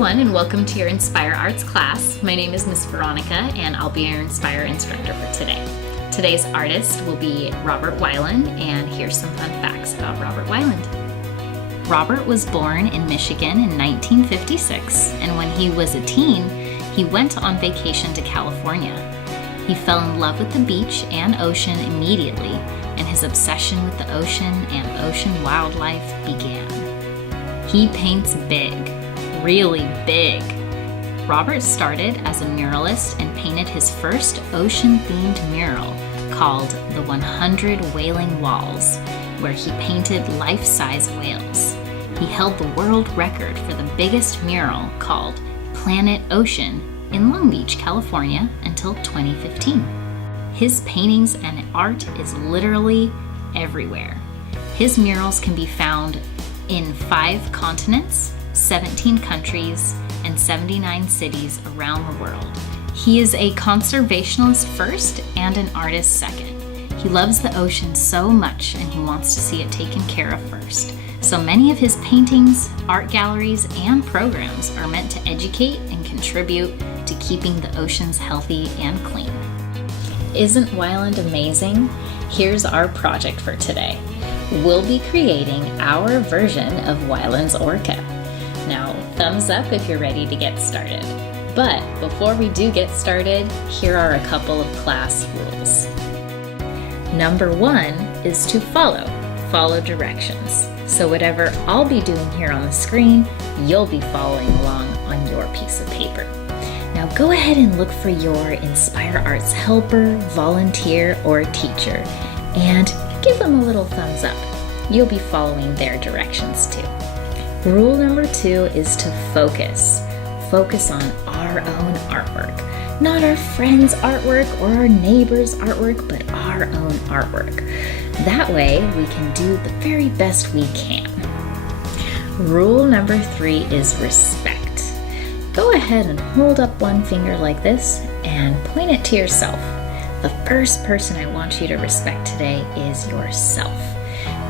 everyone, and welcome to your Inspire Arts class. My name is Miss Veronica, and I'll be your Inspire instructor for today. Today's artist will be Robert Wyland, and here's some fun facts about Robert Wyland. Robert was born in Michigan in 1956, and when he was a teen, he went on vacation to California. He fell in love with the beach and ocean immediately, and his obsession with the ocean and ocean wildlife began. He paints big, really big. Robert started as a muralist and painted his first ocean-themed mural called The 100 Whaling Walls, where he painted life-size whales. He held the world record for the biggest mural called Planet Ocean in Long Beach, California until 2015. His paintings and art is literally everywhere. His murals can be found in 5 continents, 17 countries, and 79 cities around the world. He is a conservationist first and an artist second. He loves the ocean so much and he wants to see it taken care of first. So many of his paintings, art galleries, and programs are meant to educate and contribute to keeping the oceans healthy and clean. Isn't Wyland amazing? Here's our project for today. We'll be creating our version of Wyland's Orca. Now, thumbs up if you're ready to get started. But before we do get started, here are a couple of class rules. Number 1 is to follow directions. So whatever I'll be doing here on the screen, you'll be following along on your piece of paper. Now go ahead and look for your Inspire Arts helper, volunteer, or teacher, and give them a little thumbs up. You'll be following their directions too. Rule number 2 is to focus. Focus on our own artwork. Not our friend's artwork or our neighbor's artwork, but our own artwork. That way we can do the very best we can. Rule number 3 is respect. Go ahead and hold up one finger like this and point it to yourself. The first person I want you to respect today is yourself.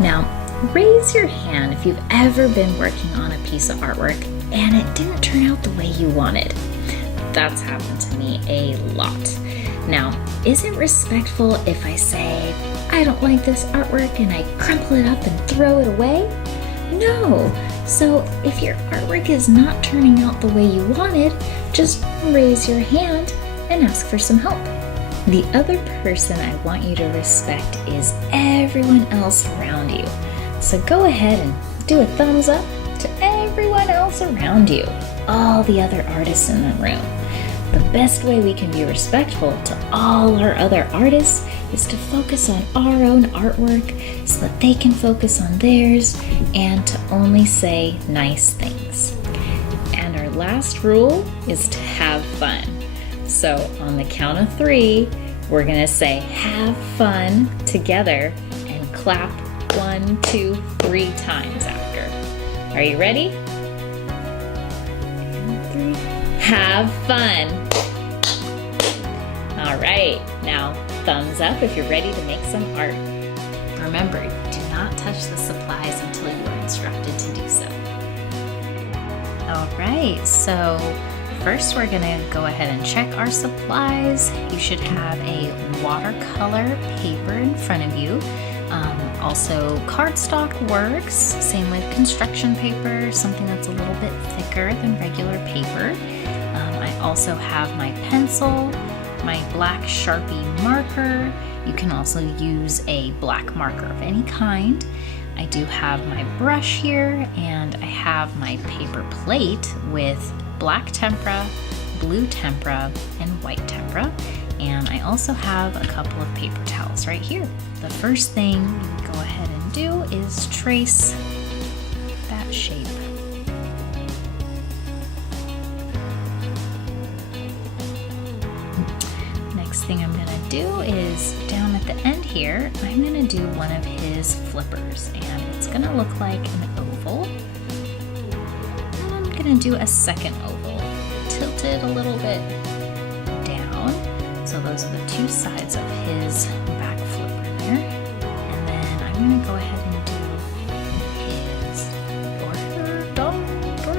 Now, raise your hand if you've ever been working on a piece of artwork and it didn't turn out the way you wanted. That's happened to me a lot. Now, is it respectful if I say, I don't like this artwork and I crumple it up and throw it away? No. So if your artwork is not turning out the way you wanted, just raise your hand and ask for some help. The other person I want you to respect is everyone else around you. So go ahead and do a thumbs up to everyone else around you, all the other artists in the room. The best way we can be respectful to all our other artists is to focus on our own artwork so that they can focus on theirs and to only say nice things. And our last rule is to have fun. So on the count of 3, we're gonna say have fun together and clap 1, 2, 3 times after. Are you ready? Have fun. All right, now thumbs up if you're ready to make some art. Remember, do not touch the supplies until you are instructed to do so. All right, so first we're gonna go ahead and check our supplies. You should have a watercolor paper in front of you. Also, cardstock works, same with construction paper, something that's a little bit thicker than regular paper. I also have my pencil, my black Sharpie marker. You can also use a black marker of any kind. I do have my brush here, and I have my paper plate with black tempera, blue tempera, and white tempera. And I also have a couple of paper towels right here. The first thing you go ahead and do is trace that shape. Next thing I'm gonna do is down at the end here, I'm gonna do one of his flippers, and it's gonna look like an oval. And I'm gonna do a second oval, tilted a little bit down. So those are the 2 sides of his back flipper there. And then I'm gonna go ahead and do his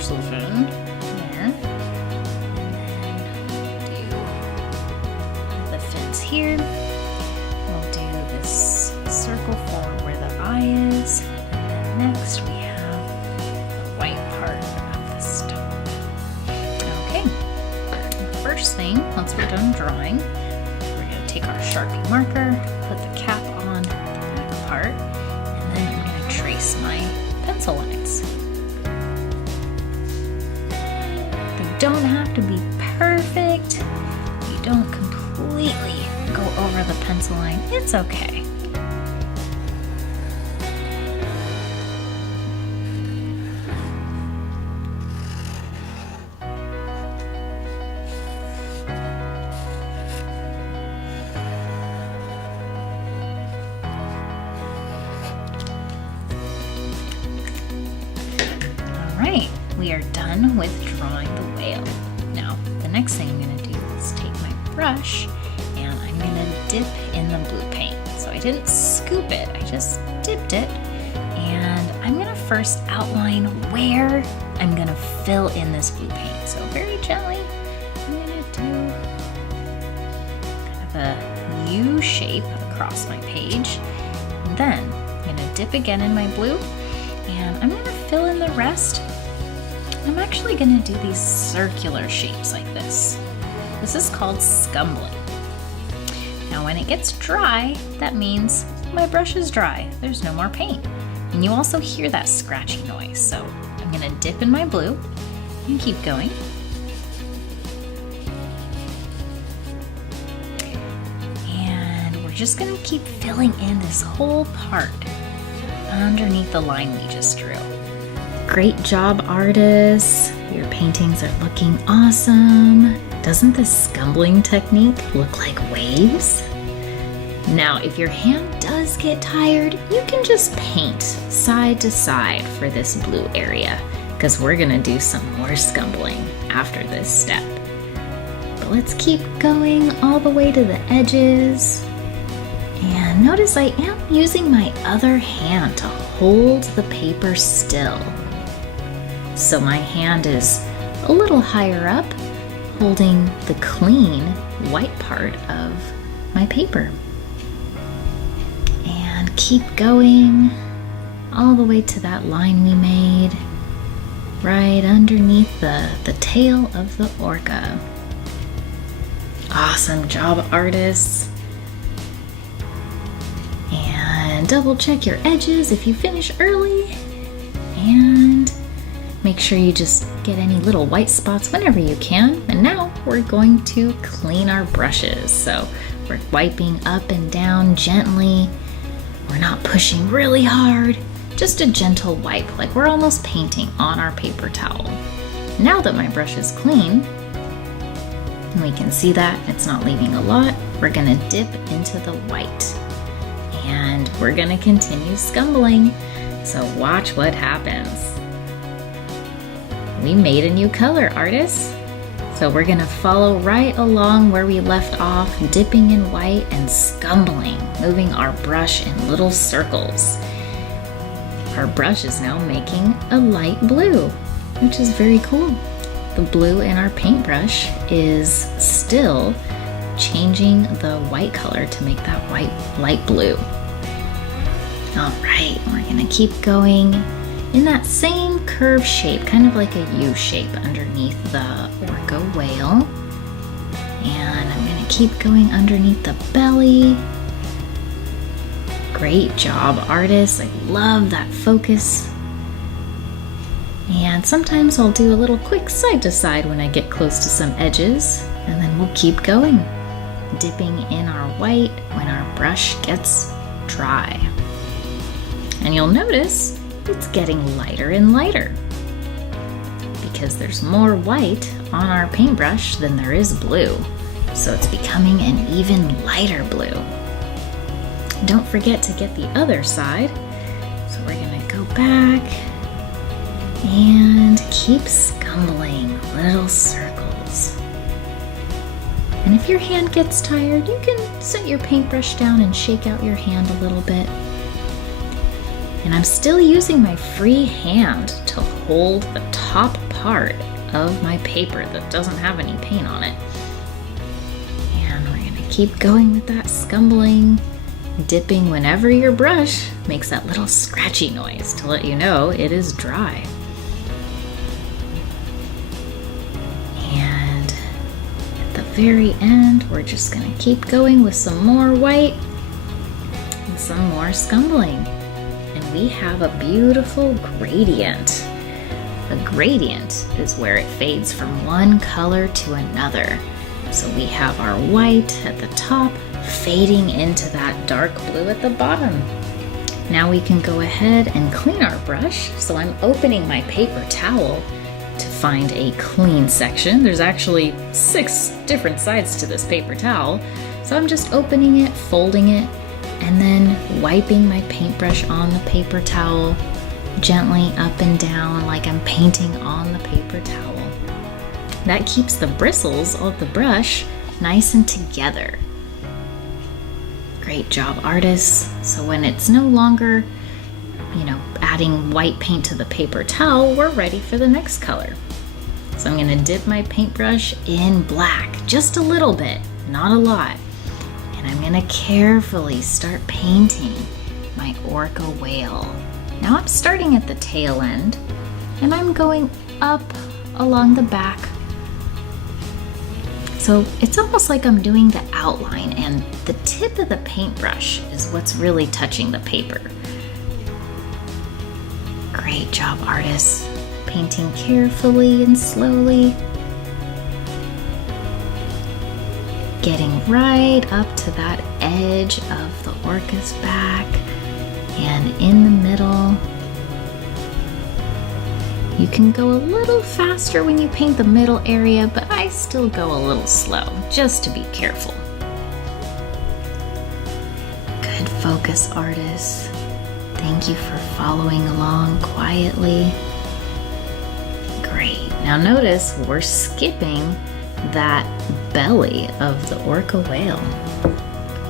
dorsal fin there. next we have the white part of the stone. Okay, the first thing, once we're done drawing, we're going to take our Sharpie marker, put the cap on the black part, and then I'm going to trace my pencil lines. They don't have to be perfect. You don't completely go over the pencil line. It's okay. Alright, we are done with drawing the whale. Now, the next thing I'm going to do is take my brush and I'm going to dip in the blue paint. So I didn't scoop it, I just dipped it. And I'm going to first outline where I'm going to fill in this blue paint. So very gently, I'm going to do kind of a U shape across my page. And then I'm going to dip again in my blue and I'm going to fill in the rest. I'm actually going to do these circular shapes like this. This is called scumbling. Now when it gets dry, that means my brush is dry. There's no more paint. And you also hear that scratchy noise. So I'm going to dip in my blue and keep going. And we're just going to keep filling in this whole part underneath the line we just drew. Great job, artists. Your paintings are looking awesome. Doesn't this scumbling technique look like waves? Now, if your hand does get tired, you can just paint side to side for this blue area, because we're gonna do some more scumbling after this step. But let's keep going all the way to the edges. And notice I am using my other hand to hold the paper still. So my hand is a little higher up, holding the clean white part of my paper. And keep going all the way to that line we made, right underneath the tail of the orca. Awesome job, artists. And double check your edges if you finish early. And make sure you just get any little white spots whenever you can. And now we're going to clean our brushes. So we're wiping up and down gently. We're not pushing really hard. Just a gentle wipe, like we're almost painting on our paper towel. Now that my brush is clean, and we can see that it's not leaving a lot, we're gonna dip into the white. And we're gonna continue scumbling. So watch what happens. We made a new color, artists. So we're gonna follow right along where we left off, dipping in white and scumbling, moving our brush in little circles. Our brush is now making a light blue, which is very cool. The blue in our paintbrush is still changing the white color to make that white light blue. All right, we're gonna keep going in that same curve shape, kind of like a U shape underneath the orca whale. And I'm gonna keep going underneath the belly. Great job, artists. I love that focus. And sometimes I'll do a little quick side to side when I get close to some edges, and then we'll keep going, dipping in our white when our brush gets dry. And you'll notice it's getting lighter and lighter because there's more white on our paintbrush than there is blue. So it's becoming an even lighter blue. Don't forget to get the other side. So we're gonna go back and keep scumbling little circles. And if your hand gets tired, you can set your paintbrush down and shake out your hand a little bit. And I'm still using my free hand to hold the top part of my paper that doesn't have any paint on it. And we're gonna keep going with that scumbling, dipping whenever your brush makes that little scratchy noise to let you know it is dry. And at the very end, we're just gonna keep going with some more white and some more scumbling. And we have a beautiful gradient. A gradient is where it fades from one color to another. So we have our white at the top fading into that dark blue at the bottom. Now we can go ahead and clean our brush. So I'm opening my paper towel to find a clean section. There's actually 6 different sides to this paper towel. So I'm just opening it, folding it, and then wiping my paintbrush on the paper towel gently up and down like I'm painting on the paper towel. That keeps the bristles of the brush nice and together. Great job, artists. So when it's no longer, adding white paint to the paper towel, we're ready for the next color. So I'm gonna dip my paintbrush in black, just a little bit, not a lot. And I'm gonna carefully start painting my orca whale. Now I'm starting at the tail end, and I'm going up along the back. So it's almost like I'm doing the outline, and the tip of the paintbrush is what's really touching the paper. Great job, artists. Painting carefully and slowly. Getting right up to that edge of the orca's back and in the middle. You can go a little faster when you paint the middle area, but I still go a little slow, just to be careful. Good focus, artists. Thank you for following along quietly. Great. Now notice we're skipping that belly of the orca whale.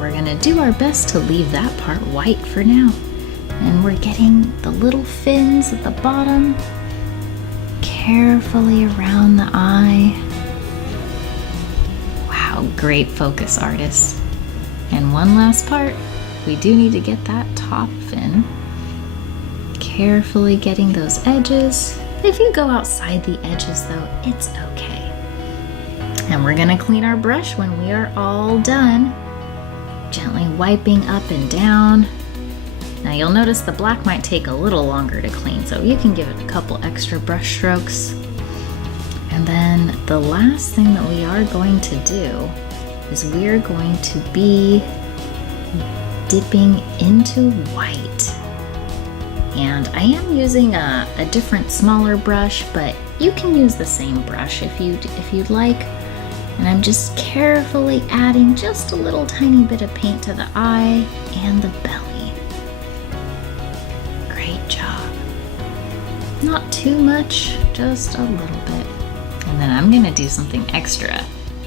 We're gonna do our best to leave that part white for now. And we're getting the little fins at the bottom carefully around the eye. Wow, great focus, artists. And one last part, we do need to get that top fin. Carefully getting those edges. If you go outside the edges though, it's okay. And we're gonna clean our brush when we are all done. Gently wiping up and down. Now you'll notice the black might take a little longer to clean, so you can give it a couple extra brush strokes. And then the last thing that we are going to do is we're going to be dipping into white. And I am using a different smaller brush, but you can use the same brush if you'd like. And I'm just carefully adding just a little tiny bit of paint to the eye and the belly. Great job. Not too much, just a little bit. And then I'm gonna do something extra.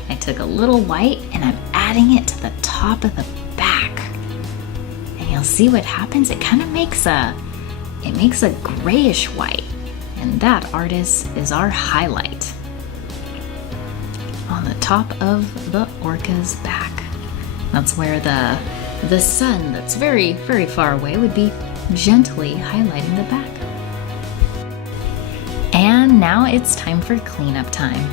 I took a little white and I'm adding it to the top of the back. And you'll see what happens. It kind of makes a grayish white. And that, artists, is our highlight on the top of the orca's back. That's where the sun that's very, very far away would be gently highlighting the back. And now it's time for cleanup time.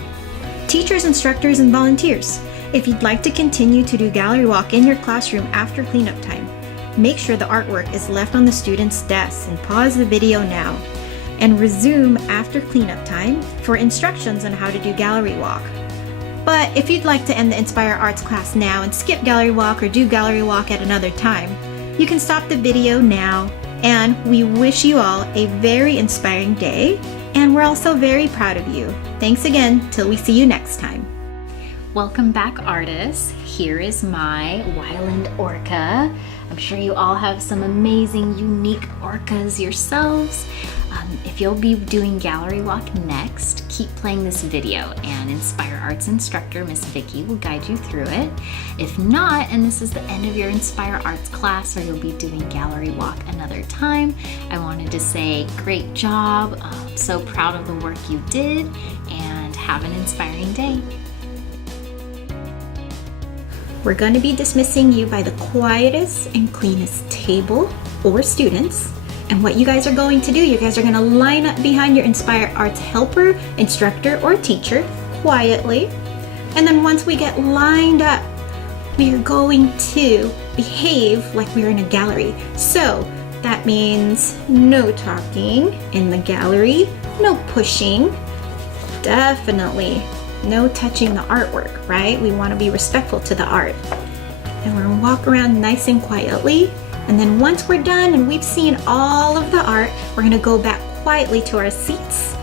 Teachers, instructors, and volunteers, if you'd like to continue to do gallery walk in your classroom after cleanup time, make sure the artwork is left on the student's desk and pause the video now and resume after cleanup time for instructions on how to do gallery walk. But if you'd like to end the Inspire Arts class now and skip gallery walk or do gallery walk at another time, you can stop the video now, and we wish you all a very inspiring day, and we're also very proud of you. Thanks again, till we see you next time. Welcome back, artists. Here is my Wyland orca. I'm sure you all have some amazing, unique orcas yourselves. If you'll be doing gallery walk next, keep playing this video and Inspire Arts instructor, Miss Vicky, will guide you through it. If not, and this is the end of your Inspire Arts class, or you'll be doing gallery walk another time, I wanted to say great job. I'm so proud of the work you did, and have an inspiring day. we're going to be dismissing you by the quietest and cleanest table or students. And what you guys are going to do, you guys are going to line up behind your Inspyr Arts helper, instructor, or teacher quietly. And then once we get lined up, we are going to behave like we're in a gallery. So that means no talking in the gallery, no pushing, definitely no touching the artwork, right? We want to be respectful to the art. And we're gonna walk around nice and quietly. And then once we're done and we've seen all of the art, we're gonna go back quietly to our seats.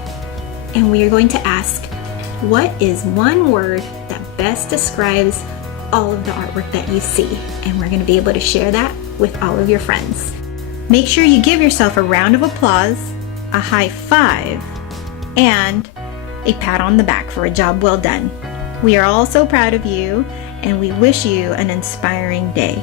And we are going to ask, what is one word that best describes all of the artwork that you see? And we're gonna be able to share that with all of your friends. Make sure you give yourself a round of applause, a high five, and a pat on the back for a job well done. We are all so proud of you, and we wish you an inspiring day.